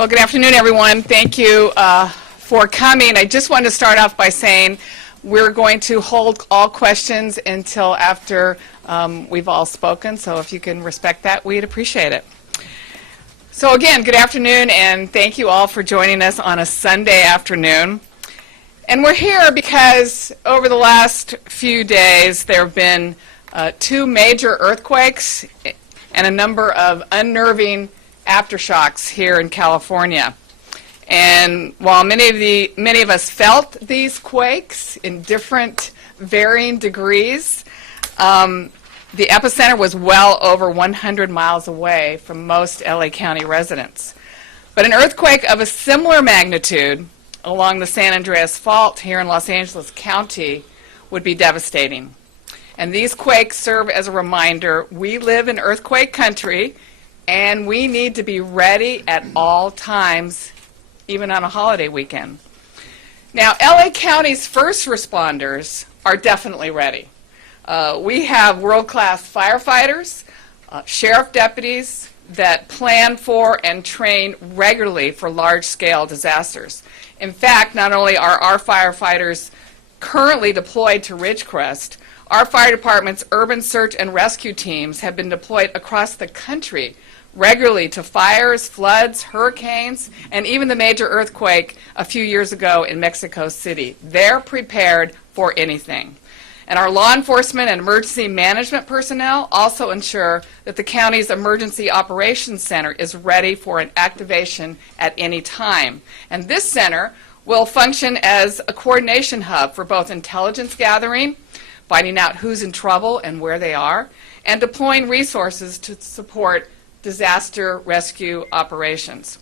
Well, good afternoon, everyone. Thank you for coming. I just wanted to start off by saying we're going to hold all questions until after we've all spoken, so if you can respect that, we'd appreciate it. So again, good afternoon, and thank you all for joining us on a Sunday afternoon. And we're here because over the last few days there have been two major earthquakes and a number of unnerving aftershocks here in California. And while many of us felt these quakes in different varying degrees, the epicenter was well over 100 miles away from most LA County residents. But an earthquake of a similar magnitude along the San Andreas Fault here in Los Angeles County would be devastating. And these quakes serve as a reminder we live in earthquake country, and we need to be ready at all times, even on a holiday weekend. Now, LA County's first responders are definitely ready. We have world-class firefighters, sheriff deputies that plan for and train regularly for large-scale disasters. In fact, not only are our firefighters currently deployed to Ridgecrest, our fire department's urban search and rescue teams have been deployed across the country regularly to fires, floods, hurricanes, and even the major earthquake a few years ago in Mexico City. They're prepared for anything. And our law enforcement and emergency management personnel also ensure that the county's Emergency Operations Center is ready for an activation at any time. And this center will function as a coordination hub for both intelligence gathering, finding out who's in trouble and where they are, and deploying resources to support disaster rescue operations.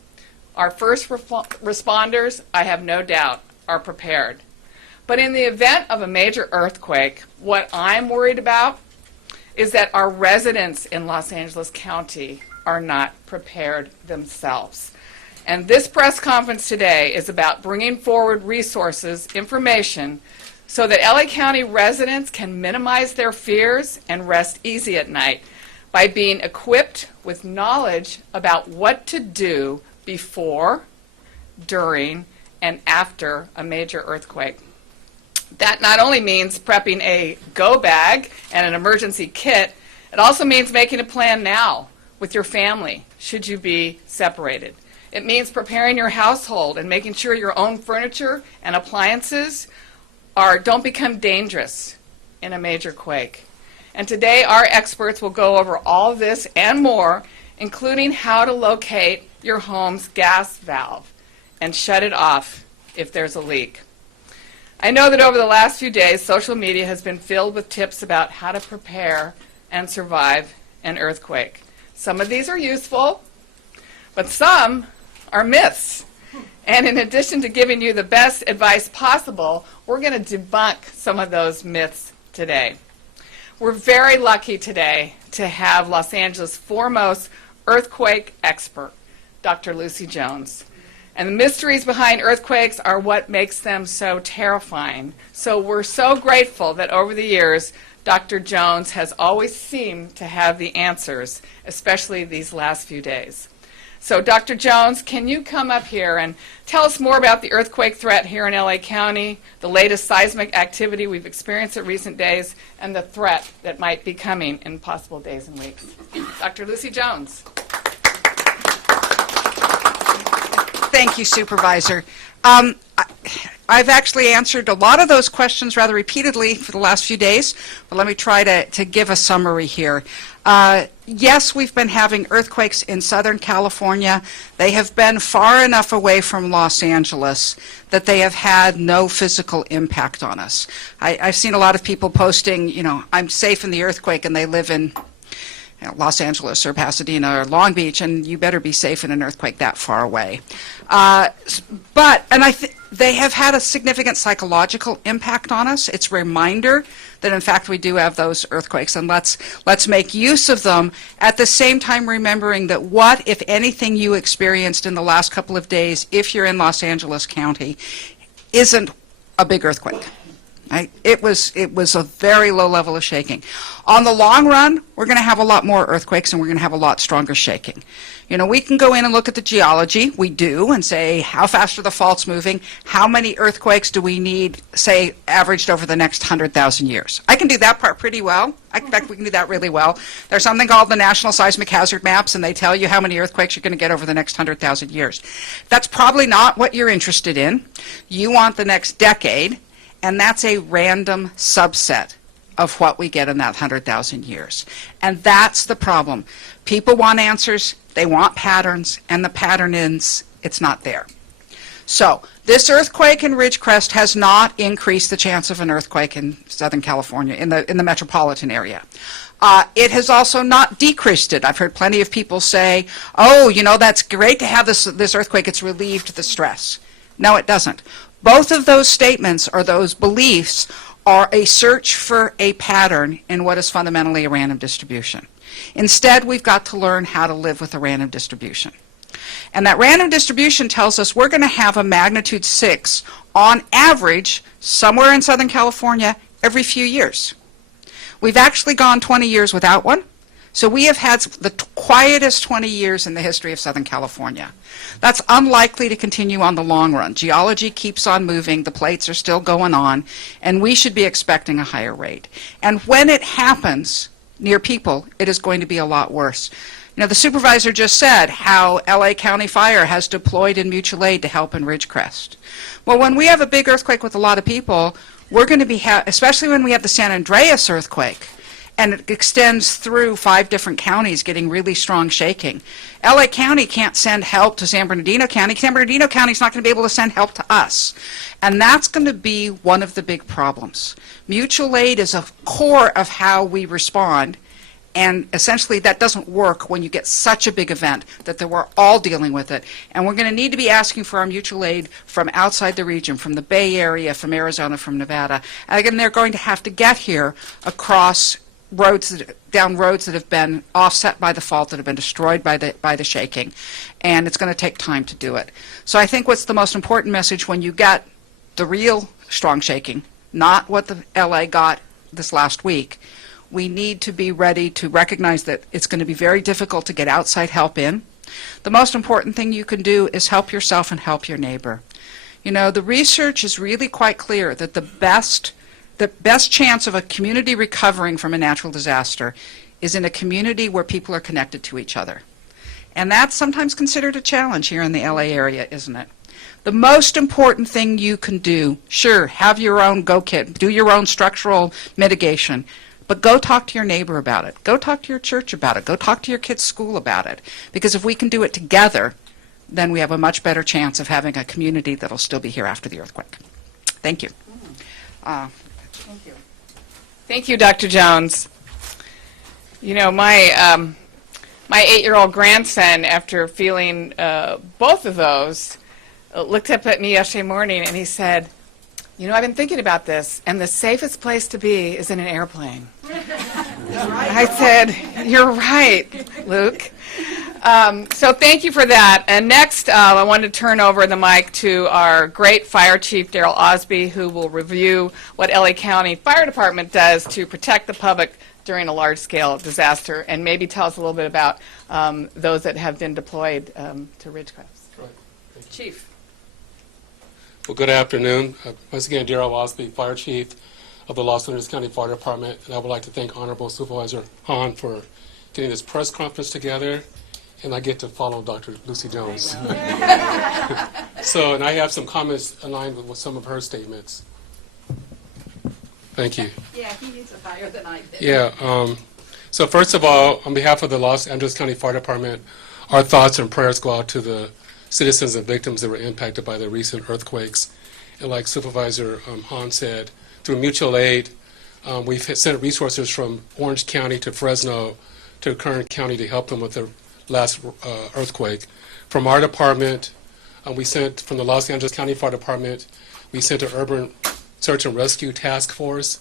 Our first responders, I have no doubt, are prepared. But in the event of a major earthquake, what I'm worried about is that our residents in Los Angeles County are not prepared themselves. And this press conference today is about bringing forward resources, information, so that LA County residents can minimize their fears and rest easy at night by being equipped with knowledge about what to do before, during, and after a major earthquake. That not only means prepping a go bag and an emergency kit, it also means making a plan now with your family should you be separated. It means preparing your household and making sure your own furniture and appliances don't become dangerous in a major quake. And today our experts will go over all this and more, including how to locate your home's gas valve and shut it off if there's a leak. I know that over the last few days, social media has been filled with tips about how to prepare and survive an earthquake. Some of these are useful, but some are myths. And in addition to giving you the best advice possible, we're going to debunk some of those myths today. We're very lucky today to have Los Angeles' foremost earthquake expert, Dr. Lucy Jones. And the mysteries behind earthquakes are what makes them so terrifying. So we're so grateful that over the years, Dr. Jones has always seemed to have the answers, especially these last few days. So Dr. Jones, can you come up here and tell us more about the earthquake threat here in LA County, the latest seismic activity we've experienced in recent days, and the threat that might be coming in possible days and weeks? Dr. Lucy Jones. Thank you, Supervisor. I've actually answered a lot of those questions rather repeatedly for the last few days, but let me try to give a summary here. Yes, we've been having earthquakes in Southern California. They have been far enough away from Los Angeles that they have had no physical impact on us. I've seen a lot of people posting, I'm safe in the earthquake, and they live in Los Angeles or Pasadena or Long Beach, and you better be safe in an earthquake that far away. They have had a significant psychological impact on us. It's a reminder that, in fact, we do have those earthquakes, and let's make use of them, at the same time remembering that what, if anything, you experienced in the last couple of days, if you're in Los Angeles County, isn't a big earthquake. It was a very low level of shaking. On the long run, we're going to have a lot more earthquakes and we're going to have a lot stronger shaking. You know, we can go in and look at the geology, we do, and say how fast are the faults moving, how many earthquakes do we need, say, averaged over the next 100,000 years. I can do that part pretty well. In fact, we can do that really well. There's something called the National Seismic Hazard Maps, and they tell you how many earthquakes you're going to get over the next 100,000 years. That's probably not what you're interested in. You want the next decade, and that's a random subset of what we get in that 100,000 years. And that's the problem. People want answers, they want patterns, and the pattern is, it's not there. So, this earthquake in Ridgecrest has not increased the chance of an earthquake in Southern California, in the metropolitan area. It has also not decreased it. I've heard plenty of people say, oh, you know, that's great to have this earthquake, it's relieved the stress. No, it doesn't. Both of those statements, or those beliefs, are a search for a pattern in what is fundamentally a random distribution. Instead, we've got to learn how to live with a random distribution. And that random distribution tells us we're going to have a magnitude 6 on average somewhere in Southern California every few years. We've actually gone 20 years without one. So we have had the quietest 20 years in the history of Southern California. That's unlikely to continue on the long run. Geology keeps on moving, the plates are still going on, and we should be expecting a higher rate. And when it happens near people, it is going to be a lot worse. You know, the supervisor just said how LA County Fire has deployed in mutual aid to help in Ridgecrest. Well, when we have a big earthquake with a lot of people, we're going to be, especially when we have the San Andreas earthquake, and it extends through 5 different counties getting really strong shaking. LA County can't send help to San Bernardino County. San Bernardino County is not going to be able to send help to us. And that's going to be one of the big problems. Mutual aid is a core of how we respond, and essentially that doesn't work when you get such a big event that we're all dealing with it. And we're going to need to be asking for our mutual aid from outside the region, from the Bay Area, from Arizona, from Nevada. And again, they're going to have to get here across down roads that have been offset by the fault, that have been destroyed by the shaking, and it's going to take time to do it. So I think what's the most important message when you get the real strong shaking, not what the LA got this last week, we need to be ready to recognize that it's going to be very difficult to get outside help in. The most important thing you can do is help yourself and help your neighbor. You know, the research is really quite clear that the best chance of a community recovering from a natural disaster is in a community where people are connected to each other. And that's sometimes considered a challenge here in the LA area, isn't it? The most important thing you can do, sure, have your own go kit, do your own structural mitigation, but go talk to your neighbor about it. Go talk to your church about it. Go talk to your kid's school about it. Because if we can do it together, then we have a much better chance of having a community that'll still be here after the earthquake. Thank you. Thank you. Thank you, Dr. Jones. You know, my 8-year-old grandson, after feeling both of those, looked up at me yesterday morning and he said, you know, I've been thinking about this, and the safest place to be is in an airplane. I said, you're right, Luke. So thank you for that. And next, I want to turn over the mic to our great Fire Chief, Daryl Osby, who will review what LA County Fire Department does to protect the public during a large-scale disaster, and maybe tell us a little bit about those that have been deployed to Ridgecrest. Right. Chief. Well, good afternoon. Once again, Daryl Osby, Fire Chief of the Los Angeles County Fire Department, and I would like to thank Honorable Supervisor Hahn for getting this press conference together, and I get to follow Dr. Lucy Jones. So, and I have some comments aligned with some of her statements. Thank you. Yeah, he needs it higher than I did. Yeah. So first of all, on behalf of the Los Angeles County Fire Department, our thoughts and prayers go out to the citizens and victims that were impacted by the recent earthquakes. And like Supervisor Hahn said, through mutual aid, we've sent resources from Orange County to Fresno to Kern County to help them with the last earthquake. From our department, we sent, from the Los Angeles County Fire Department, we sent an urban search and rescue task force,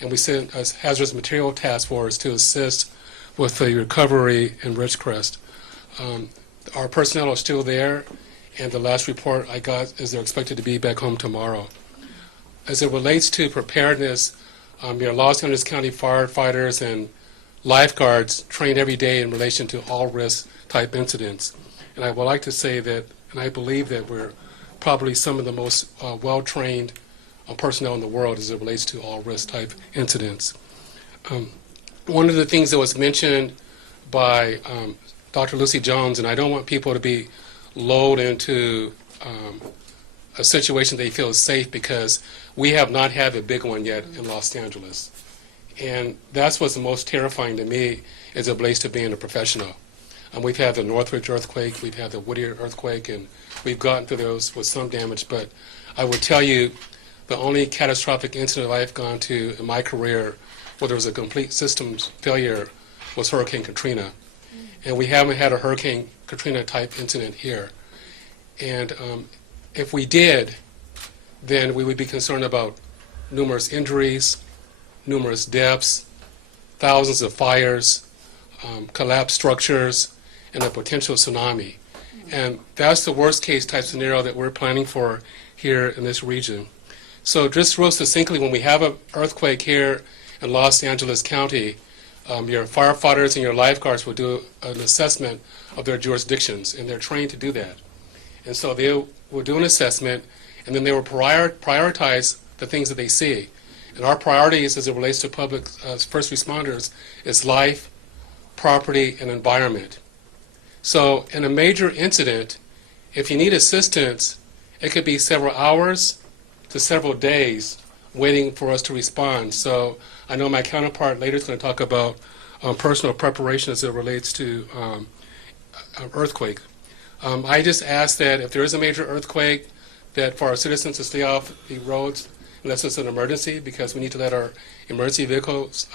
and we sent a hazardous material task force to assist with the recovery in Ridgecrest. Our personnel are still there, and the last report I got is they're expected to be back home tomorrow. as it relates to preparedness, your Los Angeles County firefighters and lifeguards train every day in relation to all risk type incidents. And I would like to say that, and I believe that we're probably some of the most well-trained personnel in the world as it relates to all risk type incidents. One of the things that was mentioned by Dr. Lucy Jones, and I don't want people to be lulled into a situation they feel is safe, because we have not had a big one yet in Los Angeles. And that's what's the most terrifying to me as it relates to being a professional. We've had the Northridge earthquake, we've had the Whittier earthquake, and we've gotten through those with some damage. But I will tell you, the only catastrophic incident I've gone to in my career where there was a complete systems failure was Hurricane Katrina. And we haven't had a Hurricane Katrina type incident here. And if we did, then we would be concerned about numerous injuries, numerous deaths, thousands of fires, collapsed structures, and a potential tsunami. And that's the worst case type scenario that we're planning for here in this region. So just real succinctly, when we have an earthquake here in Los Angeles County, your firefighters and your lifeguards will do an assessment of their jurisdictions, and they're trained to do that. And so they will do an assessment, and then they will prioritize the things that they see. And our priorities as it relates to public first responders is life, property, and environment. So in a major incident, if you need assistance, it could be several hours to several days waiting for us to respond. So I know my counterpart later is going to talk about personal preparation as it relates to earthquake. I just ask that if there is a major earthquake, that for our citizens to stay off the roads unless it's an emergency, because we need to let our emergency vehicles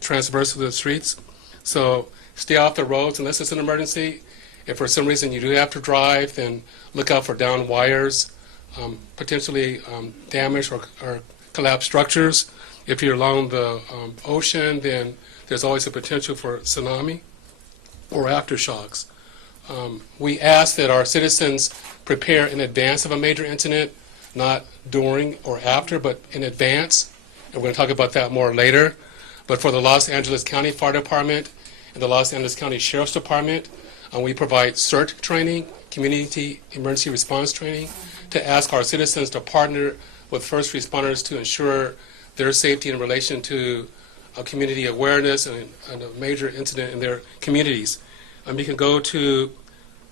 transverse through the streets. So stay off the roads unless it's an emergency. If for some reason you do have to drive, then look out for downed wires, potentially damaged or collapsed structures. If you're along the ocean, then there's always a potential for tsunami or aftershocks. We ask that our citizens prepare in advance of a major incident, not during or after, but in advance. And we're going to talk about that more later. But for the Los Angeles County Fire Department and the Los Angeles County Sheriff's Department, we provide CERT training, community emergency response training, to ask our citizens to partner with first responders to ensure their safety in relation to community awareness and a major incident in their communities. You can go to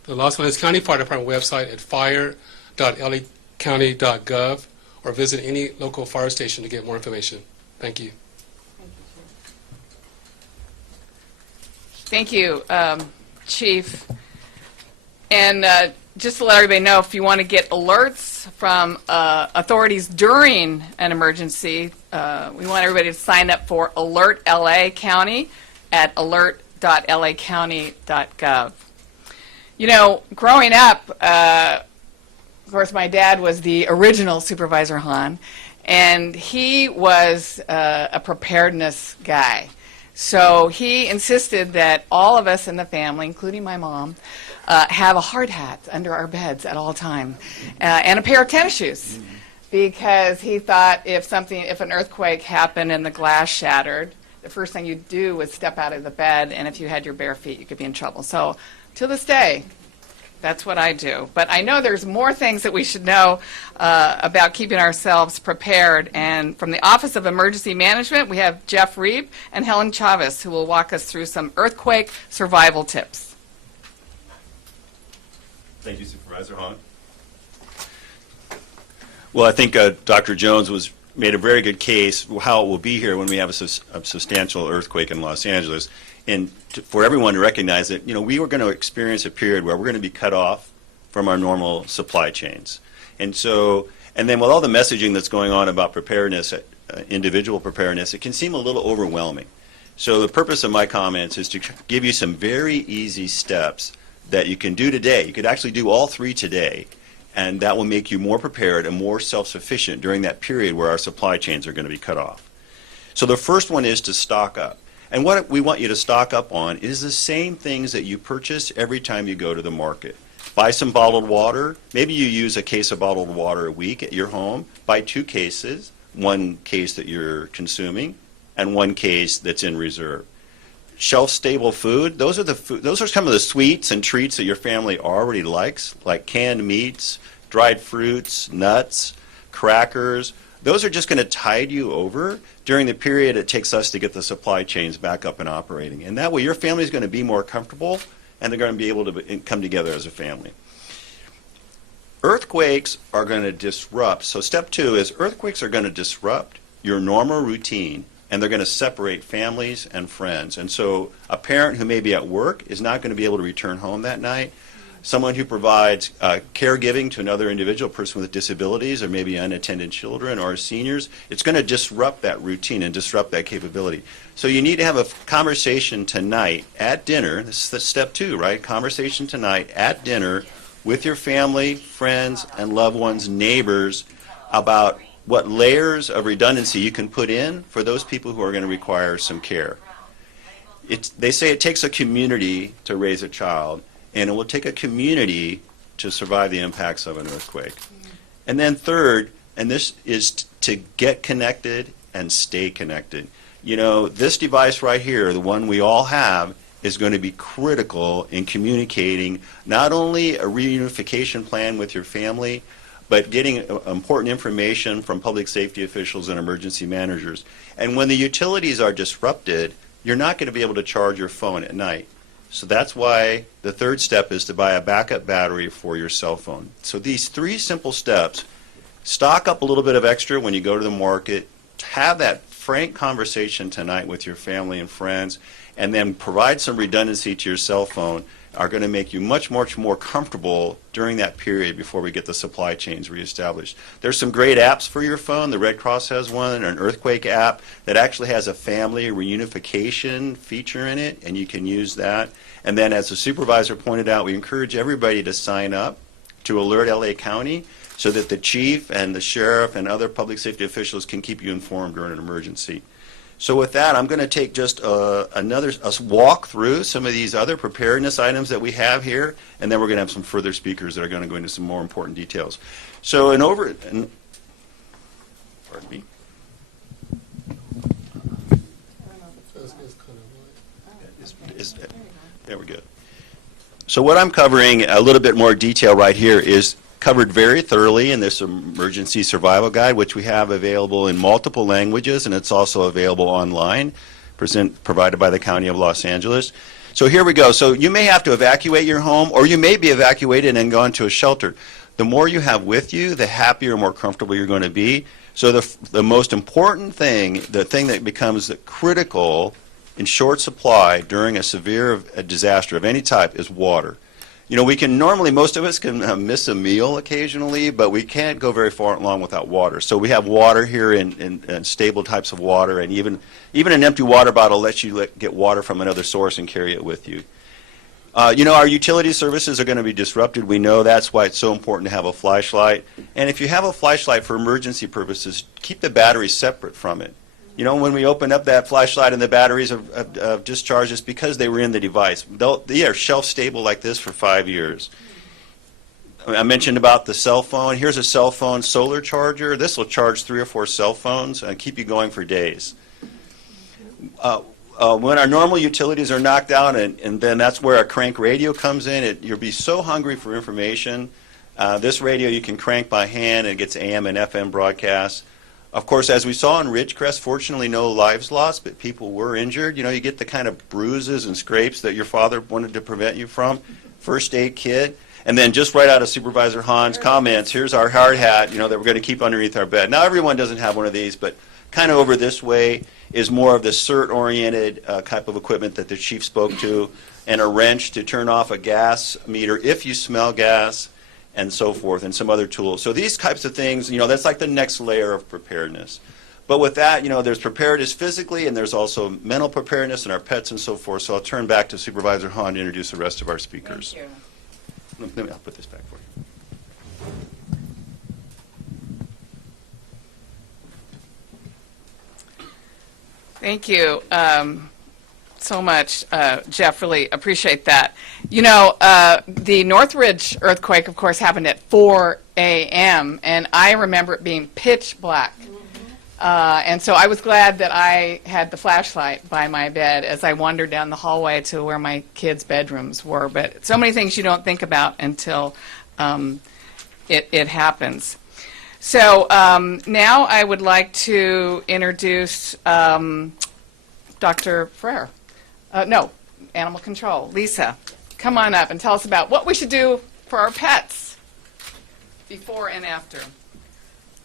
the Los Angeles County Fire Department website at fire.lacounty.gov or visit any local fire station to get more information. Thank you. Thank you, Chief. And just to let everybody know, if you want to get alerts from authorities during an emergency, we want everybody to sign up for Alert LA County at alert.lacounty.gov. You know, growing up, of course, my dad was the original Supervisor Hahn, and he was a preparedness guy. So he insisted that all of us in the family, including my mom, have a hard hat under our beds at all time, and a pair of tennis shoes, because he thought if an earthquake happened and the glass shattered, the first thing you'd do was step out of the bed, and if you had your bare feet, you could be in trouble. So to this day, that's what I do. But I know there's more things that we should know about keeping ourselves prepared. And from the Office of Emergency Management, we have Jeff Reeb and Helen Chavez, who will walk us through some earthquake survival tips. Thank you, Supervisor Hahn. Well, I think Dr. Jones made a very good case how it will be here when we have a substantial earthquake in Los Angeles. And for everyone to recognize that, you know, we were going to experience a period where we're going to be cut off from our normal supply chains. And then with all the messaging that's going on about preparedness, individual preparedness, it can seem a little overwhelming. So the purpose of my comments is to give you some very easy steps that you can do today. You could actually do all three today, and that will make you more prepared and more self-sufficient during that period where our supply chains are going to be cut off. So the first one is to stock up. And what we want you to stock up on is the same things that you purchase every time you go to the market. Buy some bottled water. Maybe you use a case of bottled water a week at your home. Buy 2 cases. one case that you're consuming, and one case that's in reserve. Shelf-stable food, those are some of the sweets and treats that your family already likes, like canned meats, dried fruits, nuts, crackers. Those are just going to tide you over during the period it takes us to get the supply chains back up and operating. And that way your family is going to be more comfortable, and they're going to be able to come together as a family. Earthquakes are going to disrupt. So step 2 is earthquakes are going to disrupt your normal routine, and they're going to separate families and friends. And so a parent who may be at work is not going to be able to return home that night. Someone who provides caregiving to another individual, person with disabilities, or maybe unattended children or seniors, it's going to disrupt that routine and disrupt that capability. So you need to have a conversation tonight at dinner. This is step 2, right? Conversation tonight at dinner with your family, friends, and loved ones, neighbors, about what layers of redundancy you can put in for those people who are going to require some care. They say it takes a community to raise a child, and it will take a community to survive the impacts of an earthquake. And then third, and this is to get connected and stay connected. You know, this device right here, the one we all have, is going to be critical in communicating not only a reunification plan with your family, but getting important information from public safety officials and emergency managers. And when the utilities are disrupted, you're not going to be able to charge your phone at night. So that's why the third step is to buy a backup battery for your cell phone. So these 3 simple steps: stock up a little bit of extra when you go to the market, have that frank conversation tonight with your family and friends, and then provide some redundancy to your cell phone, are going to make you much more comfortable during that period before we get the supply chains reestablished. There's some great apps for your phone. The Red Cross has one, an earthquake app that actually has a family reunification feature in it, and you can use that. And then, as the supervisor pointed out, we encourage everybody to sign up to Alert LA County so that the chief and the sheriff and other public safety officials can keep you informed during an emergency. So with that, I'm going to take just a walk through some of these other preparedness items that we have here, and then we're going to have some further speakers that are going to go into some more important details. So pardon me. There we go. So what I'm covering a little bit more detail right here is covered very thoroughly in this emergency survival guide, which we have available in multiple languages, and it's also available online, provided by the County of Los Angeles. So here we go. So you may have to evacuate your home, or you may be evacuated and gone to a shelter. The more you have with you, the happier and more comfortable you're going to be. So the most important thing, the thing that becomes critical in short supply during a severe disaster of any type, is water. You know, most of us can miss a meal occasionally, but we can't go very far along without water. So we have water here in stable types of water, and even an empty water bottle lets you get water from another source and carry it with you. You know, our utility services are going to be disrupted. We know that's why it's so important to have a flashlight. And if you have a flashlight for emergency purposes, keep the battery separate from it. You know, when we open up that flashlight and the batteries have discharged, it's because they were in the device. They are shelf-stable like this for 5 years. I mentioned about the cell phone. Here's a cell phone solar charger. This will charge 3 or 4 cell phones and keep you going for days. When our normal utilities are knocked out, and then that's where a crank radio comes in, you'll be so hungry for information. This radio you can crank by hand, and it gets AM and FM broadcasts. Of course, as we saw in Ridgecrest, fortunately no lives lost, but people were injured. You know, you get the kind of bruises and scrapes that your father wanted to prevent you from. First aid kit. And then just right out of Supervisor Hahn's comments, here's our hard hat, you know, that we're going to keep underneath our bed. Now, everyone doesn't have one of these, but kind of over this way is more of the CERT-oriented type of equipment that the chief spoke to, and a wrench to turn off a gas meter if you smell gas, and so forth, and some other tools. So these types of things, you know, that's like the next layer of preparedness. But with that, you know, there's preparedness physically, and there's also mental preparedness and our pets and so forth. So I'll turn back to Supervisor Hahn to introduce the rest of our speakers. Thank you. I'll put this back for you. Thank you so much, Jeff. Really appreciate that. You know, the Northridge earthquake, of course, happened at 4 a.m., and I remember it being pitch black. And so I was glad that I had the flashlight by my bed as I wandered down the hallway to where my kids' bedrooms were. But so many things you don't think about until it happens. So now I would like to introduce Dr. Frere. No, Animal Control. Lisa, come on up and tell us about what we should do for our pets before and after.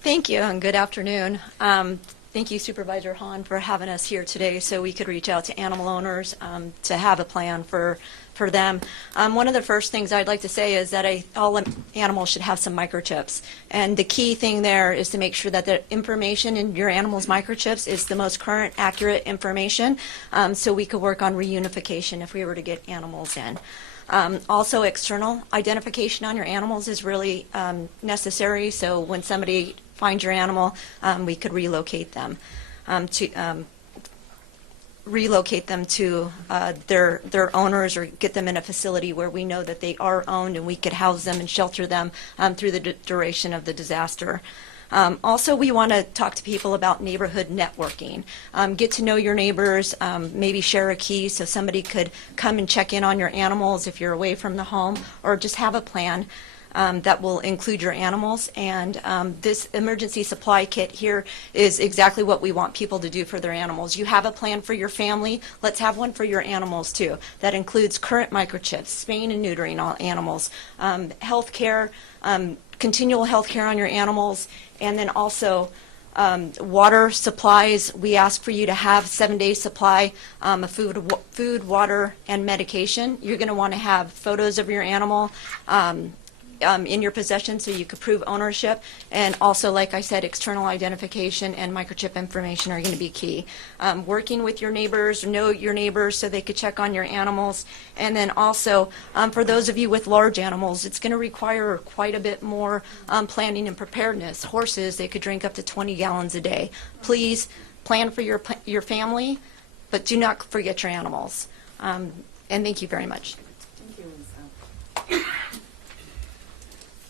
Thank you, and good afternoon. Thank you, Supervisor Hahn, for having us here today so we could reach out to animal owners to have a plan for them. One of the first things I'd like to say is that all animals should have some microchips. And the key thing there is to make sure that the information in your animal's microchips is the most current, accurate information, so we could work on reunification if we were to get animals in. Also, external identification on your animals is really necessary, so when somebody finds your animal, we could relocate them to their owners, or get them in a facility where we know that they are owned, and we could house them and shelter them through the duration of the disaster. Also, we want to talk to people about neighborhood networking. Get to know your neighbors, maybe share a key so somebody could come and check in on your animals if you're away from the home, or just have a plan that will include your animals. And this emergency supply kit here is exactly what we want people to do for their animals. You have a plan for your family, let's have one for your animals too. That includes current microchips, spaying and neutering all animals, health care, continual health care on your animals, and then also water supplies. We ask for you to have 7-day supply of food, water, and medication. You're going to want to have photos of your animal in your possession so you could prove ownership. And also, like I said, external identification and microchip information are going to be key. Working with your neighbors, know your neighbors so they could check on your animals. And then also, for those of you with large animals, it's going to require quite a bit more planning and preparedness. Horses, they could drink up to 20 gallons a day. Please plan for your family, but do not forget your animals. And thank you very much.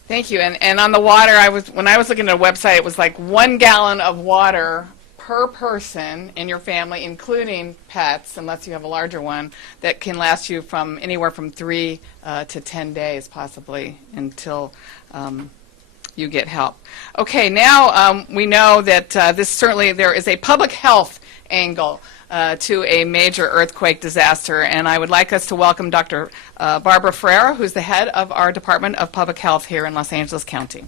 Thank you. And on the water, when I was looking at a website, it was like 1 gallon of water per person in your family, including pets, unless you have a larger one, that can last you from anywhere from 3 to 10 days, possibly, until you get help. Okay, now we know that there is a public health angle to a major earthquake disaster, and I would like us to welcome Dr. Barbara Frere, who's the head of our Department of Public Health here in Los Angeles County.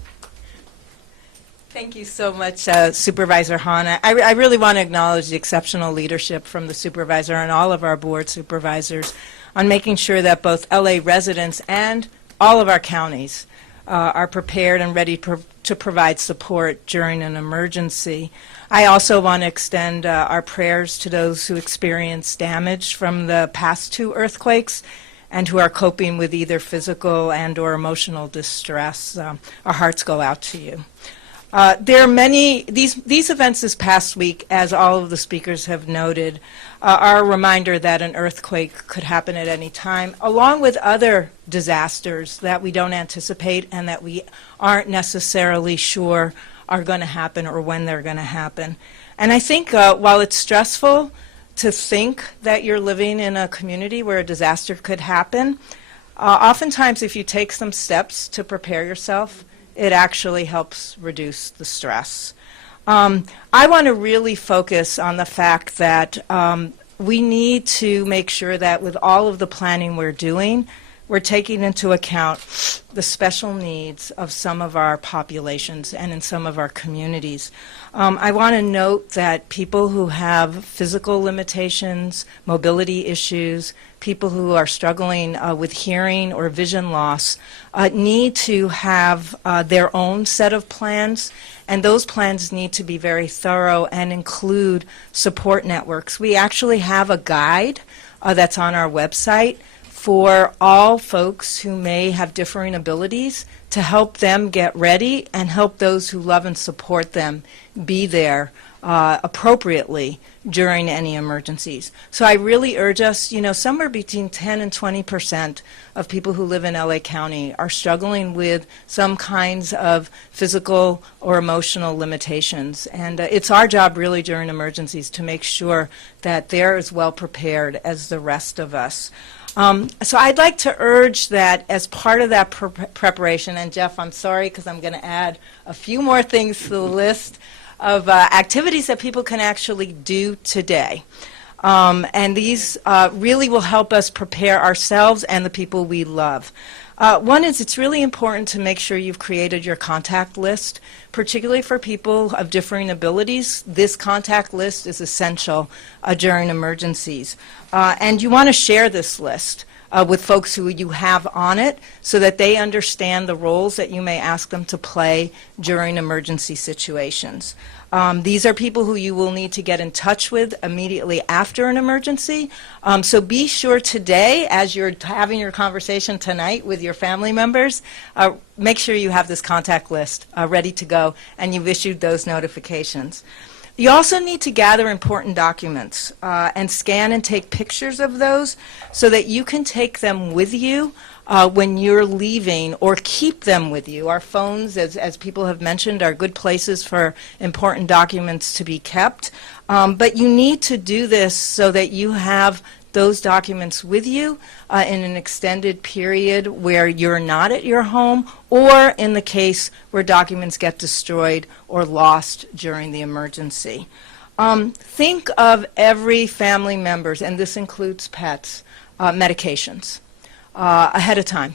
Thank you so much, Supervisor Hahn. I really want to acknowledge the exceptional leadership from the supervisor and all of our board supervisors on making sure that both LA residents and all of our counties are prepared and ready to provide support during an emergency. I also want to extend our prayers to those who experienced damage from the past 2 earthquakes and who are coping with either physical and or emotional distress. Our hearts go out to you. There are many, these events this past week, as all of the speakers have noted, are a reminder that an earthquake could happen at any time, along with other disasters that we don't anticipate and that we aren't necessarily sure are going to happen or when they're going to happen. And I think while it's stressful to think that you're living in a community where a disaster could happen, oftentimes if you take some steps to prepare yourself, it actually helps reduce the stress. I want to really focus on the fact that we need to make sure that with all of the planning we're doing, we're taking into account the special needs of some of our populations and in some of our communities. I want to note that people who have physical limitations, mobility issues, people who are struggling with hearing or vision loss need to have their own set of plans, and those plans need to be very thorough and include support networks. We actually have a guide that's on our website for all folks who may have differing abilities to help them get ready and help those who love and support them be there appropriately during any emergencies. So I really urge us, somewhere between 10 and 20% of people who live in LA County are struggling with some kinds of physical or emotional limitations. And it's our job really during emergencies to make sure that they're as well prepared as the rest of us. So I'd like to urge that as part of that preparation, and Jeff, I'm sorry because I'm going to add a few more things to the list of activities that people can actually do today. And these really will help us prepare ourselves and the people we love. One is it's really important to make sure you've created your contact list, particularly for people of differing abilities. This contact list is essential during emergencies. And you want to share this list with folks who you have on it so that they understand the roles that you may ask them to play during emergency situations. These are people who you will need to get in touch with immediately after an emergency. So be sure today, as you're having your conversation tonight with your family members, make sure you have this contact list ready to go and you've issued those notifications. You also need to gather important documents and scan and take pictures of those so that you can take them with you when you're leaving, or keep them with you. Our phones, as people have mentioned, are good places for important documents to be kept. But you need to do this so that you have those documents with you in an extended period where you're not at your home, or in the case where documents get destroyed or lost during the emergency. Think of every family member's, and this includes pets, medications ahead of time.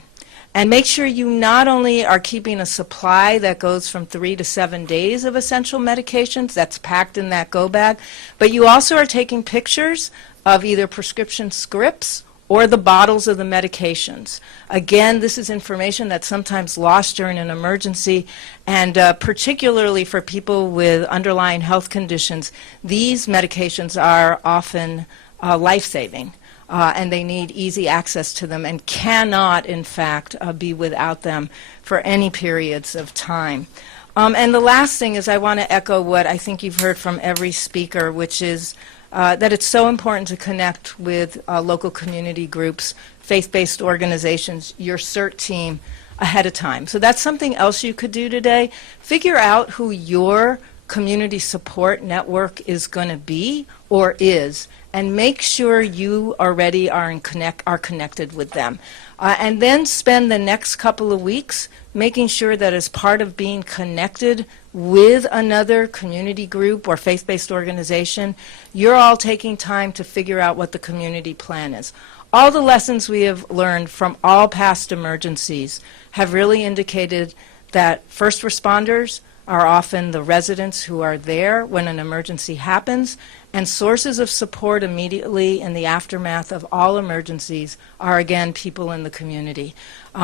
And make sure you not only are keeping a supply that goes from 3 to 7 days of essential medications that's packed in that go bag, but you also are taking pictures of either prescription scripts or the bottles of the medications. Again, this is information that's sometimes lost during an emergency, and particularly for people with underlying health conditions, these medications are often life-saving. And they need easy access to them and cannot, in fact, be without them for any periods of time. And the last thing is I want to echo what I think you've heard from every speaker, which is that it's so important to connect with local community groups, faith-based organizations, your CERT team ahead of time. So that's something else you could do today. Figure out who your community support network is going to be or is, and make sure you already are connected with them. And then spend the next couple of weeks making sure that as part of being connected with another community group or faith-based organization, you're all taking time to figure out what the community plan is. All the lessons we have learned from all past emergencies have really indicated that first responders are often the residents who are there when an emergency happens, and sources of support immediately in the aftermath of all emergencies are, again, people in the community.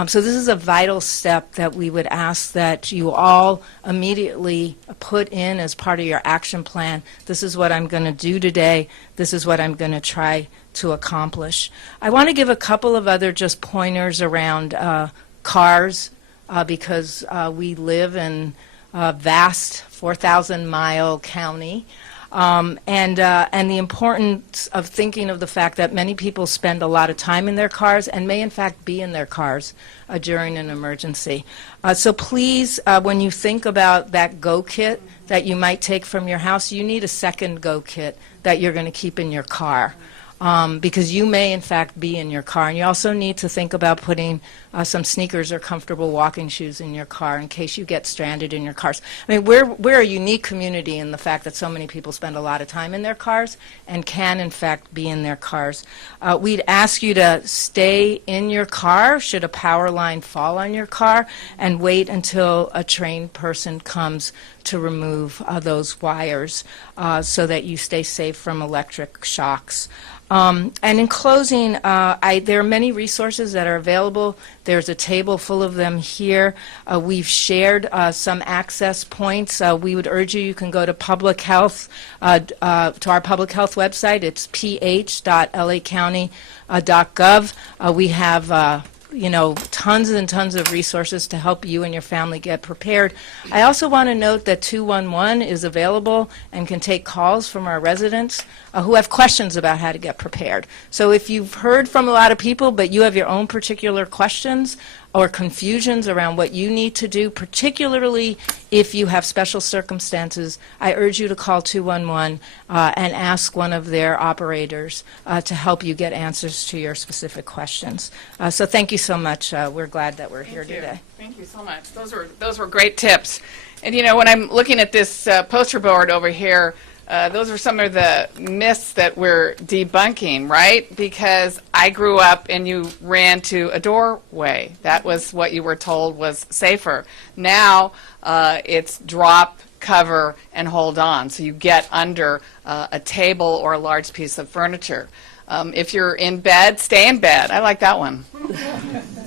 So this is a vital step that we would ask that you all immediately put in as part of your action plan. This is what I'm going to do today. This is what I'm going to try to accomplish. I want to give a couple of other just pointers around cars because we live in a vast 4,000-mile county. And the importance of thinking of the fact that many people spend a lot of time in their cars and may in fact be in their cars during an emergency. So please, when you think about that go kit that you might take from your house, you need a second go kit that you're going to keep in your car. Because you may, in fact, be in your car. And you also need to think about putting some sneakers or comfortable walking shoes in your car in case you get stranded in your cars. I mean, we're a unique community in the fact that so many people spend a lot of time in their cars and can, in fact, be in their cars. We'd ask you to stay in your car should a power line fall on your car and wait until a trained person comes to remove those wires so that you stay safe from electric shocks. And in closing, there are many resources that are available There's a table full of them here. We've shared some access points. We would urge you can go to public health, to our public health website. It's ph.lacounty.gov. We have tons and tons of resources to help you and your family get prepared. I also want to note that 211 is available and can take calls from our residents who have questions about how to get prepared. So if you've heard from a lot of people, but you have your own particular questions or confusions around what you need to do, particularly if you have special circumstances, I urge you to call 211 and ask one of their operators to help you get answers to your specific questions. So thank you so much. We're glad that we're here today. Thank you so much. Those were great tips. And when I'm looking at this poster board over here, those are some of the myths that we're debunking, right? Because I grew up and you ran to a doorway. That was what you were told was safer. Now it's drop, cover, and hold on. So you get under a table or a large piece of furniture. If you're in bed, stay in bed. I like that one.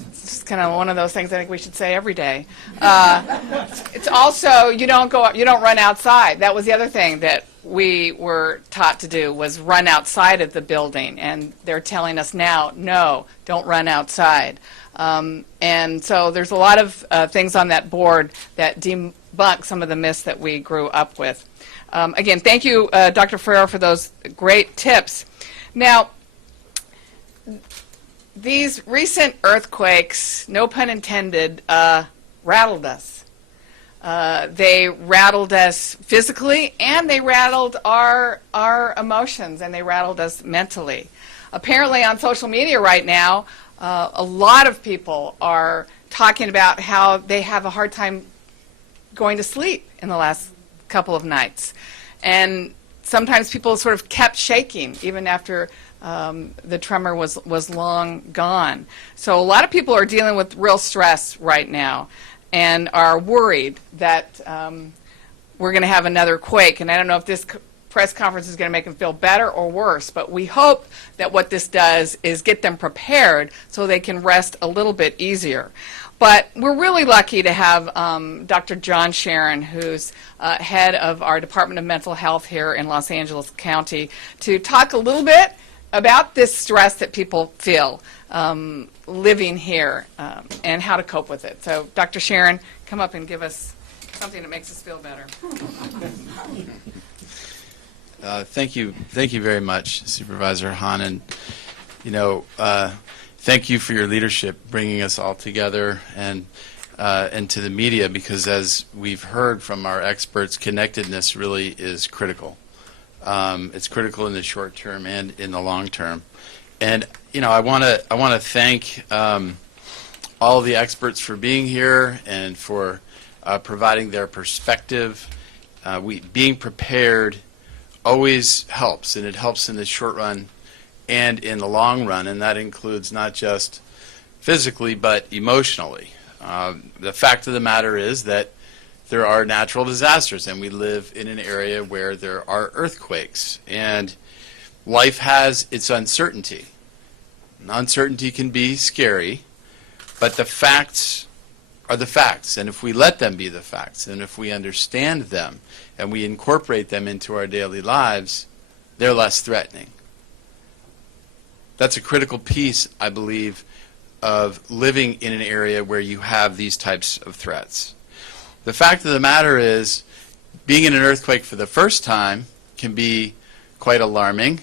It's just kind of one of those things I think we should say every day. It's also, you don't run outside. That was the other thing that we were taught to do, was run outside of the building, and they're telling us now, no, don't run outside. And so there's a lot of things on that board that debunk some of the myths that we grew up with. Again, thank you, Dr. Ferrero, for those great tips. Now, these recent earthquakes, no pun intended, rattled us. They rattled us physically, and they rattled our emotions, and they rattled us mentally. Apparently on social media right now, a lot of people are talking about how they have a hard time going to sleep in the last couple of nights. And sometimes people sort of kept shaking even after the tremor was long gone. So a lot of people are dealing with real stress right now and are worried that we're going to have another quake. And I don't know if this press conference is going to make them feel better or worse, but we hope that what this does is get them prepared so they can rest a little bit easier. But we're really lucky to have Dr. John Sharon, who's head of our Department of Mental Health here in Los Angeles County, to talk a little bit about this stress that people feel living here and how to cope with it. So, Dr. Sharon, come up and give us something that makes us feel better. Thank you very much, Supervisor Hahn, and thank you for your leadership, bringing us all together and to the media, because as we've heard from our experts, connectedness really is critical. It's critical in the short term and in the long term. And I want to thank all of the experts for being here and for providing their perspective. Being prepared always helps, and it helps in the short run and in the long run, and that includes not just physically but emotionally. The fact of the matter is that there are natural disasters, and we live in an area where there are earthquakes, and life has its uncertainty. And uncertainty can be scary, but the facts are the facts, and if we let them be the facts, and if we understand them, and we incorporate them into our daily lives, they're less threatening. That's a critical piece, I believe, of living in an area where you have these types of threats. The fact of the matter is, being in an earthquake for the first time can be quite alarming,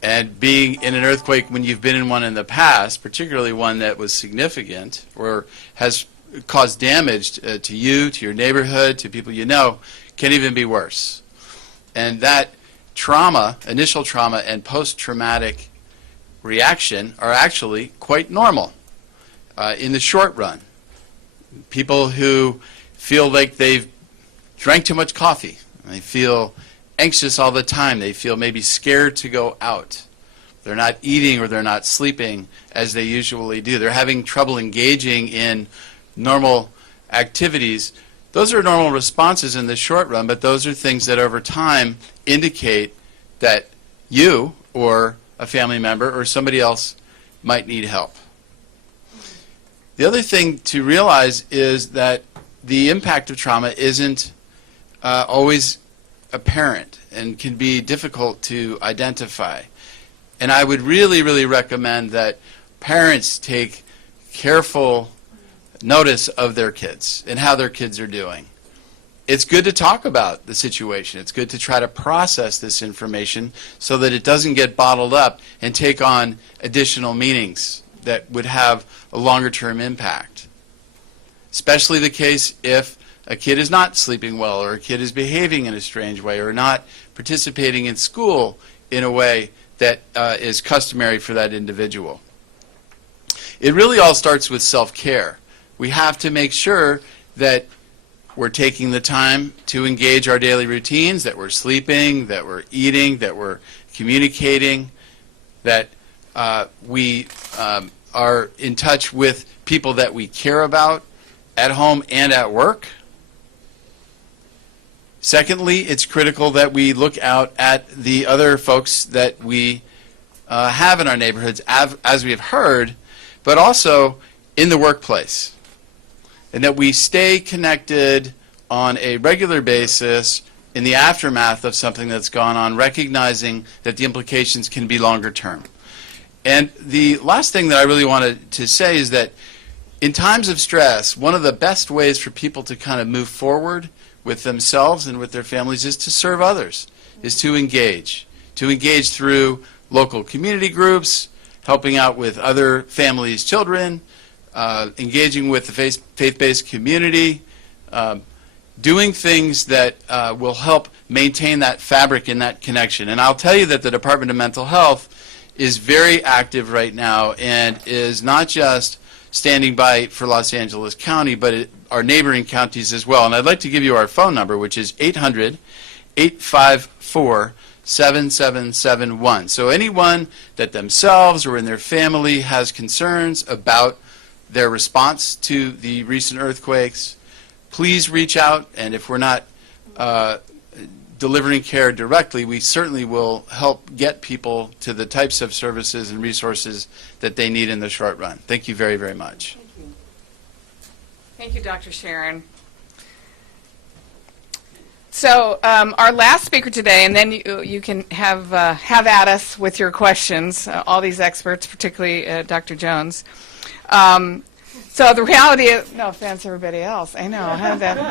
and being in an earthquake when you've been in one in the past, particularly one that was significant or has caused damage to you, to your neighborhood, to people you know, can even be worse. And that trauma, initial trauma, and post-traumatic reaction are actually quite normal in the short run. People who feel like they've drank too much coffee, they feel anxious all the time, they feel maybe scared to go out, they're not eating or they're not sleeping as they usually do, they're having trouble engaging in normal activities. Those are normal responses in the short run, but those are things that over time indicate that you or a family member or somebody else might need help. The other thing to realize is that the impact of trauma isn't always apparent and can be difficult to identify. And I would really, really recommend that parents take careful notice of their kids and how their kids are doing. It's good to talk about the situation. It's good to try to process this information so that it doesn't get bottled up and take on additional meanings that would have a longer-term impact. Especially the case if a kid is not sleeping well, or a kid is behaving in a strange way, or not participating in school in a way that is customary for that individual. It really all starts with self-care. We have to make sure that we're taking the time to engage our daily routines, that we're sleeping, that we're eating, that we're communicating, that we are in touch with people that we care about at home and at work. Secondly, it's critical that we look out at the other folks that we have in our neighborhoods, as we have heard, but also in the workplace. And that we stay connected on a regular basis in the aftermath of something that's gone on, recognizing that the implications can be longer term. And the last thing that I really wanted to say is that in times of stress, one of the best ways for people to kind of move forward with themselves and with their families is to serve others, is to engage through local community groups, helping out with other families' children, engaging with the faith-based community, doing things that will help maintain that fabric and that connection. And I'll tell you that the Department of Mental Health is very active right now and is not just standing by for Los Angeles County, but our neighboring counties as well. And I'd like to give you our phone number, which is 800-854-7771. So anyone that themselves or in their family has concerns about their response to the recent earthquakes, please reach out, and if we're not delivering care directly, we certainly will help get people to the types of services and resources that they need in the short run. Thank you very, very much. Thank you, Dr. Sharon. So our last speaker today, and then you can have at us with your questions, all these experts, particularly Dr. Jones. So the reality is, no offense everybody else, I know,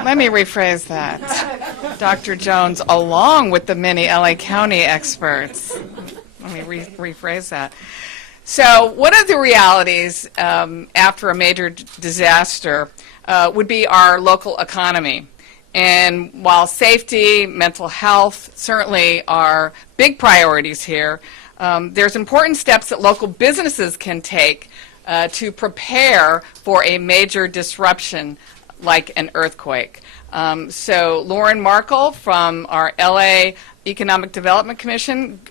let me rephrase that. Dr. Jones, along with the many LA County experts. Let me rephrase that. So one of the realities after a major disaster would be our local economy. And while safety, mental health certainly are big priorities here, there's important steps that local businesses can take to prepare for a major disruption like an earthquake. So Lauren Markle from our LA Economic Development Commission,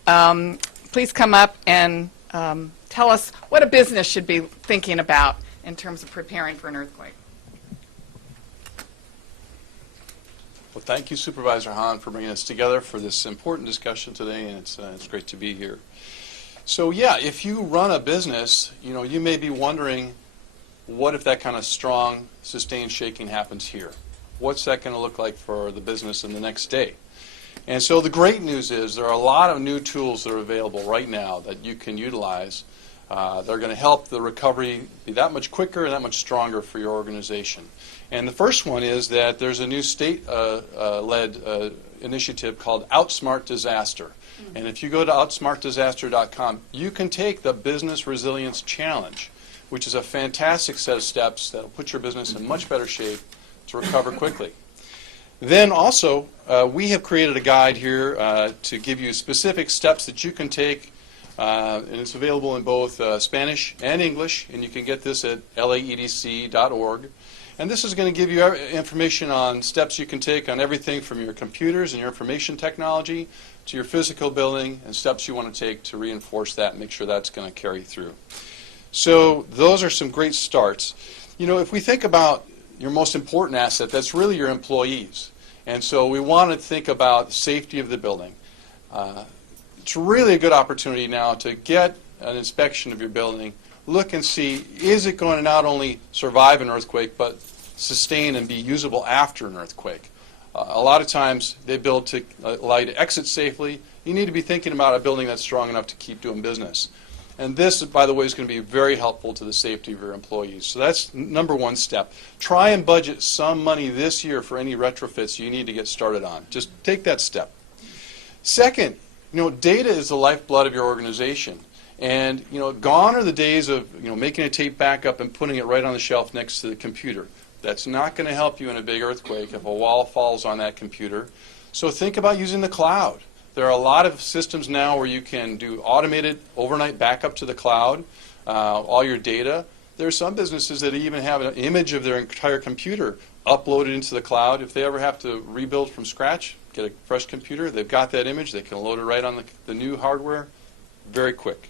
please come up and tell us what a business should be thinking about in terms of preparing for an earthquake. Well, thank you, Supervisor Hahn, for bringing us together for this important discussion today, and it's great to be here. So yeah, if you run a business, you may be wondering, what if that kind of strong, sustained shaking happens here? What's that going to look like for the business in the next day? And so the great news is there are a lot of new tools that are available right now that you can utilize. They're going to help the recovery be that much quicker and that much stronger for your organization. And the first one is that there's a new state-led initiative called Outsmart Disaster. And if you go to outsmartdisaster.com, you can take the Business Resilience Challenge, which is a fantastic set of steps that will put your business in much better shape to recover quickly. Then also, we have created a guide here to give you specific steps that you can take, and it's available in both Spanish and English, and you can get this at laedc.org. And this is going to give you information on steps you can take on everything from your computers and your information technology to your physical building, and steps you want to take to reinforce that and make sure that's going to carry through. So those are some great starts. If we think about your most important asset, that's really your employees. And so we want to think about the safety of the building. It's really a good opportunity now to get an inspection of your building look and see, is it going to not only survive an earthquake, but sustain and be usable after an earthquake? A lot of times they build to allow you to exit safely. You need to be thinking about a building that's strong enough to keep doing business. And this, by the way, is going to be very helpful to the safety of your employees. So that's number one step. Try and budget some money this year for any retrofits you need to get started on. Just take that step. Second, data is the lifeblood of your organization. And, gone are the days of, making a tape backup and putting it right on the shelf next to the computer. That's not going to help you in a big earthquake if a wall falls on that computer. So think about using the cloud. There are a lot of systems now where you can do automated overnight backup to the cloud, all your data. There are some businesses that even have an image of their entire computer uploaded into the cloud. If they ever have to rebuild from scratch, get a fresh computer, they've got that image, they can load it right on the new hardware, very quick.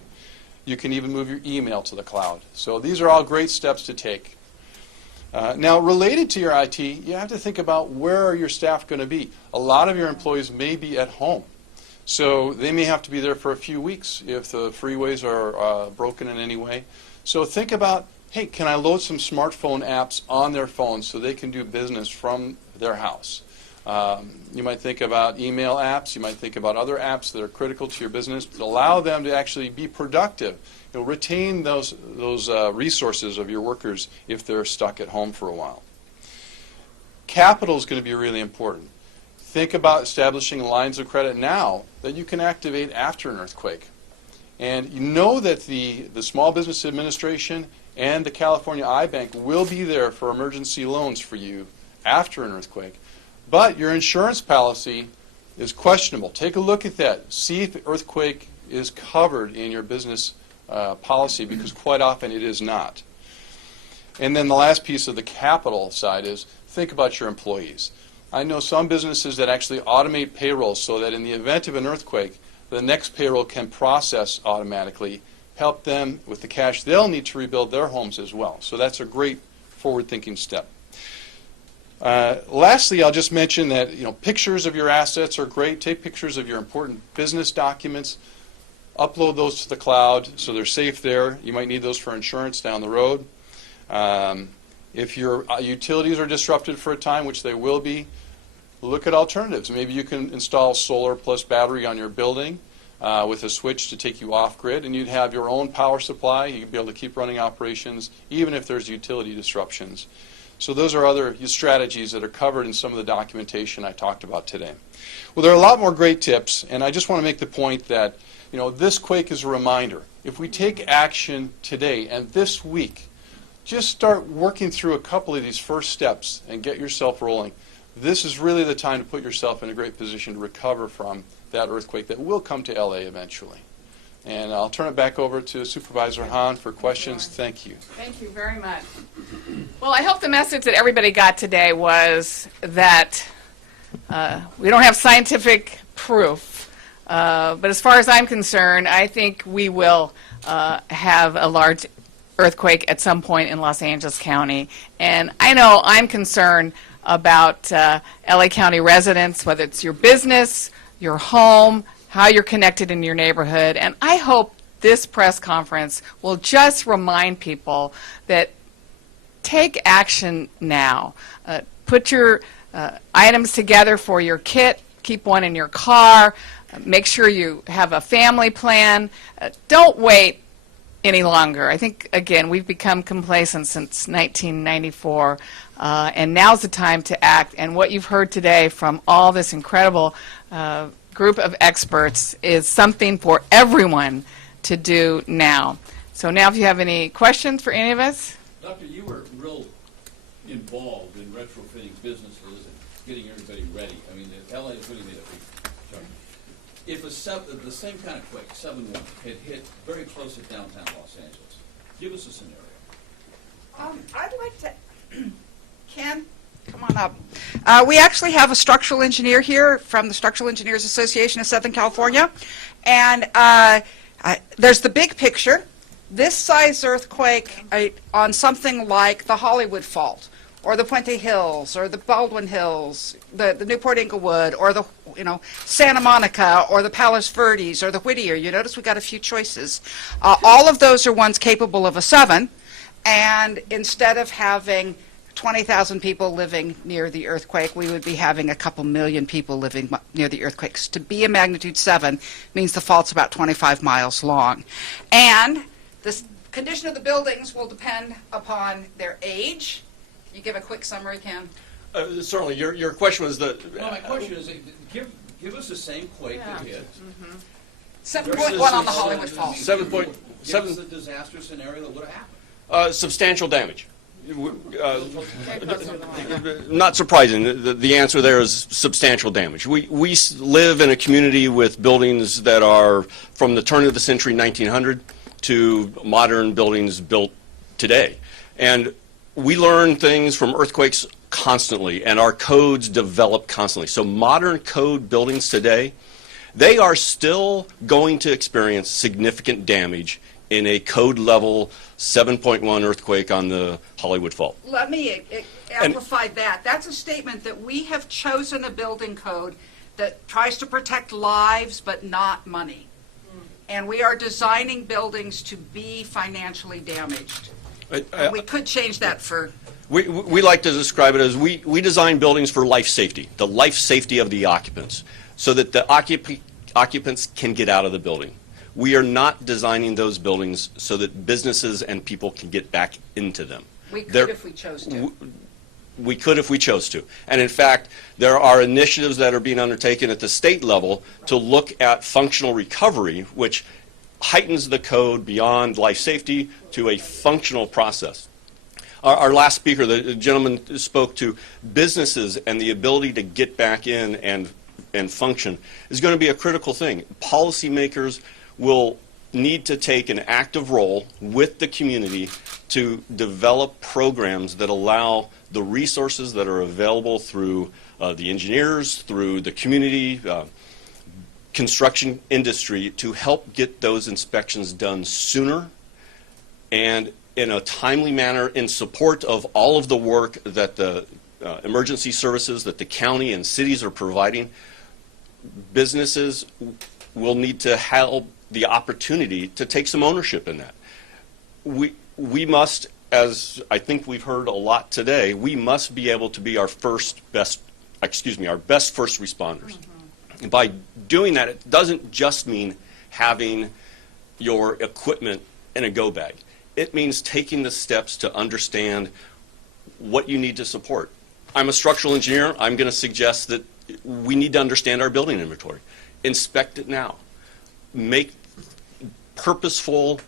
You can even move your email to the cloud. So these are all great steps to take. Now, related to your IT, you have to think about where are your staff going to be. A lot of your employees may be at home. So they may have to be there for a few weeks if the freeways are broken in any way. So think about, hey, can I load some smartphone apps on their phones so they can do business from their house? You might think about email apps. You might think about other apps that are critical to your business that allow them to actually be productive. Retain those resources of your workers if they're stuck at home for a while. Capital is going to be really important. Think about establishing lines of credit now that you can activate after an earthquake. And you know that the Small Business Administration and the California iBank will be there for emergency loans for you after an earthquake. But your insurance policy is questionable. Take a look at that. See if the earthquake is covered in your business policy, because quite often it is not. And then the last piece of the capital side is think about your employees. I know some businesses that actually automate payrolls so that in the event of an earthquake, the next payroll can process automatically, help them with the cash they'll need to rebuild their homes as well. So that's a great forward-thinking step. Lastly, I'll just mention that pictures of your assets are great. Take pictures of your important business documents. Upload those to the cloud so they're safe there. You might need those for insurance down the road. If your utilities are disrupted for a time, which they will be, look at alternatives. Maybe you can install solar plus battery on your building with a switch to take you off-grid, and you'd have your own power supply. You'd be able to keep running operations even if there's utility disruptions. So those are other strategies that are covered in some of the documentation I talked about today. Well, there are a lot more great tips, and I just want to make the point that this quake is a reminder. If we take action today and this week, just start working through a couple of these first steps and get yourself rolling. This is really the time to put yourself in a great position to recover from that earthquake that will come to LA eventually. And I'll turn it back over to Supervisor Hahn for questions. Thank you. Thank you very much. Well, I hope the message that everybody got today was that we don't have scientific proof, but as far as I'm concerned, I think we will have a large earthquake at some point in Los Angeles County. And I know I'm concerned about LA County residents, whether it's your business, your home, how you're connected in your neighborhood. And I hope this press conference will just remind people that take action now. Put your items together for your kit. Keep one in your car. Make sure you have a family plan. Don't wait any longer. I think, again, we've become complacent since 1994, and now's the time to act. And what you've heard today from all this incredible group of experts is something for everyone to do now. So now if you have any questions for any of us? Doctor, you were real involved in retrofitting businesses and getting everybody ready. I mean, LA has really made a big jump. If the same kind of quake, 7.1, had hit very close to downtown Los Angeles, give us a scenario. I'd like to, Ken, come on up. We actually have a structural engineer here from the Structural Engineers Association of Southern California, and there's the big picture. This size earthquake on something like the Hollywood Fault or the Puente Hills, or the Baldwin Hills, the Newport Inglewood, or the, Santa Monica, or the Palos Verdes, or the Whittier. You notice we got a few choices. All of those are ones capable of a 7, and instead of having 20,000 people living near the earthquake, we would be having a couple million people living near the earthquakes. To be a magnitude 7 means the fault's about 25 miles long. And the condition of the buildings will depend upon their age. Can you give a quick summary, Ken? Certainly. Your question was the... Well, my question is, give us the same quake that hit. 7.1 on the Hollywood Fault. 7.7... Give us the disaster scenario that would have happened. Substantial damage. Not surprising. The answer there is substantial damage. We live in a community with buildings that are from the turn of the century 1900 to modern buildings built today. And we learn things from earthquakes constantly, and our codes develop constantly. So modern code buildings today, they are still going to experience significant damage in a code level 7.1 earthquake on the Hollywood Fault. Let me amplify that. That's a statement that we have chosen a building code that tries to protect lives but not money. And we are designing buildings to be financially damaged. And we could change that for... We like to describe it as we design buildings for life safety, the life safety of the occupants, so that the occupants can get out of the building. We are not designing those buildings so that businesses and people can get back into them. We could if we chose to. We could if we chose to. And in fact, there are initiatives that are being undertaken at the state level to look at functional recovery, which heightens the code beyond life safety to a functional process. Our last speaker, the gentleman spoke to businesses and the ability to get back in and function is going to be a critical thing. Policymakers will need to take an active role with the community to develop programs that allow the resources that are available through the engineers, through the community, construction industry to help get those inspections done sooner and in a timely manner in support of all of the work that the emergency services that the county and cities are providing. Businesses will need to have the opportunity to take some ownership in that. We must, as I think we've heard a lot today, we must be able to be our best first responders. And by doing that, it doesn't just mean having your equipment in a go bag. It means taking the steps to understand what you need to support. I'm a structural engineer. I'm going to suggest that we need to understand our building inventory. Inspect it now. Make purposeful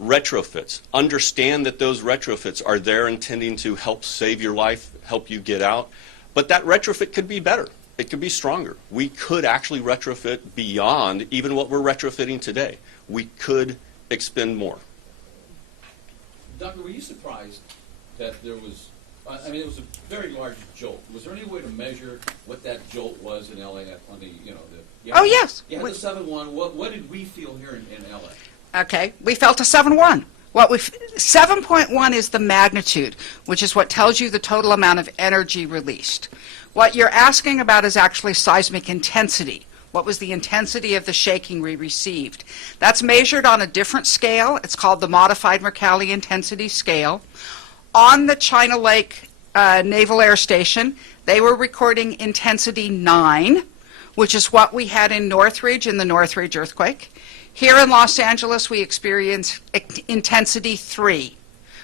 retrofits. Understand that those retrofits are there intending to help save your life, help you get out. But that retrofit could be better. It could be stronger. We could actually retrofit beyond even what we're retrofitting today. We could expend more. Doctor, were you surprised that there was, it was a very large jolt. Was there any way to measure what that jolt was in LA on the, Oh, yes. You had the 7.1. What did we feel here in LA? Okay, we felt a 7.1. 7.1 is the magnitude, which is what tells you the total amount of energy released. What you're asking about is actually seismic intensity. What was the intensity of the shaking we received? That's measured on a different scale. It's called the Modified Mercalli Intensity Scale. On the China Lake Naval Air Station, they were recording intensity 9, which is what we had in Northridge in the Northridge earthquake. Here in Los Angeles, we experience intensity 3,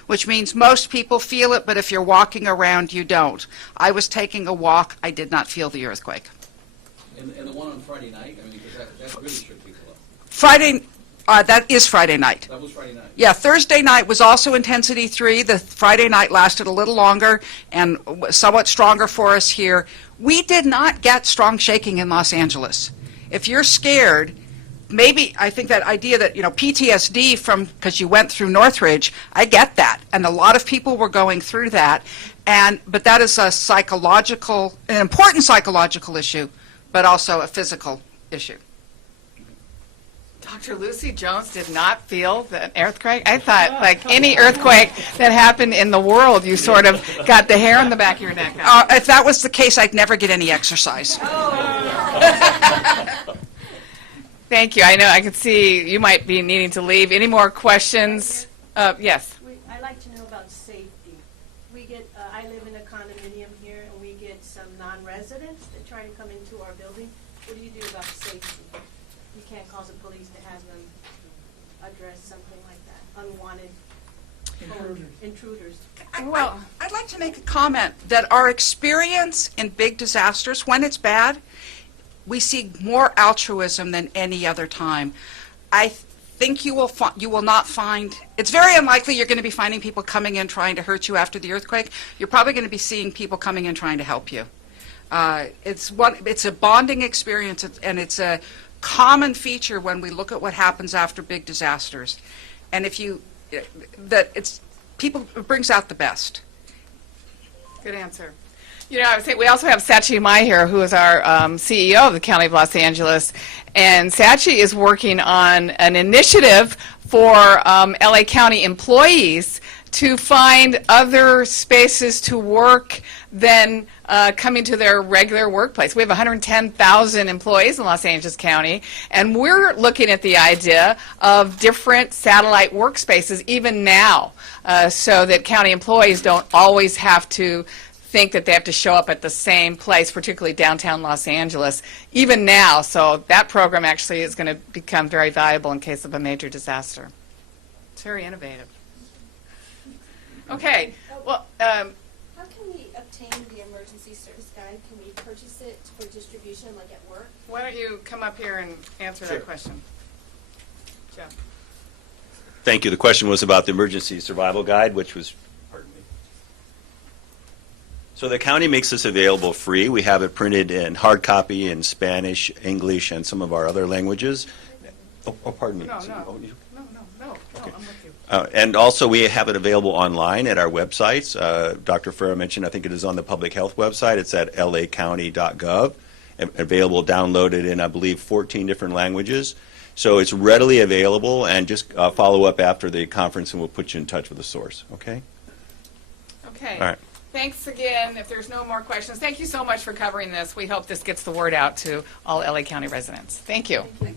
which means most people feel it, but if you're walking around, you don't. I was taking a walk. I did not feel the earthquake. And the one on Friday night? Because that really shook people up. That is Friday night. That was Friday night. Yeah, Thursday night was also intensity 3. The Friday night lasted a little longer and somewhat stronger for us here. We did not get strong shaking in Los Angeles. If you're scared, maybe I think that idea that, PTSD because you went through Northridge, I get that. And a lot of people were going through that. But that is an important psychological issue, but also a physical issue. Dr. Lucy Jones did not feel the earthquake? I thought, like any earthquake that happened in the world, you sort of got the hair on the back of your neck. If that was the case, I'd never get any exercise. Thank you. I know, I could see you might be needing to leave. Any more questions? Yes. I'd like to know about safety. We get, I live in a condominium here, and we get some non-residents that try to come into our building. What do you do about safety? You can't call the police to have them address something like that, unwanted intruders. I'd like to make a comment that our experience in big disasters, when it's bad, we see more altruism than any other time. I think you will not find, it's very unlikely you're going to be finding people coming in trying to hurt you after the earthquake. You're probably going to be seeing people coming in trying to help you. It's a bonding experience, and it's a common feature when we look at what happens after big disasters. And it brings out the best. Good answer. You know, I would say we also have Sachi Mai here, who is our CEO of the County of Los Angeles. And Sachi is working on an initiative for LA County employees to find other spaces to work than coming to their regular workplace. We have 110,000 employees in Los Angeles County, and we're looking at the idea of different satellite workspaces even now, so that county employees don't always have to think that they have to show up at the same place, particularly downtown Los Angeles, even now. So that program actually is going to become very valuable in case of a major disaster. It's very innovative. Okay, well, How can we obtain the emergency service guide? Can we purchase it for distribution, like at work? why don't you come up here and answer that question? Jeff. Thank you. The question was about the emergency survival guide, which was, pardon me. So the county makes this available free. We have it printed in hard copy in Spanish, English, and some of our other languages. Oh, pardon me. No, Oh, you- no, I'm with you. And also, we have it available online at our websites. Dr. Farah mentioned, I think it is on the public health website. It's at lacounty.gov, available downloaded in, I believe, 14 different languages. So it's readily available, and just follow up after the conference, and we'll put you in touch with the source, okay? Okay. All right. Thanks again. If there's no more questions, thank you so much for covering this. We hope this gets the word out to all LA County residents. Thank you. Thank you.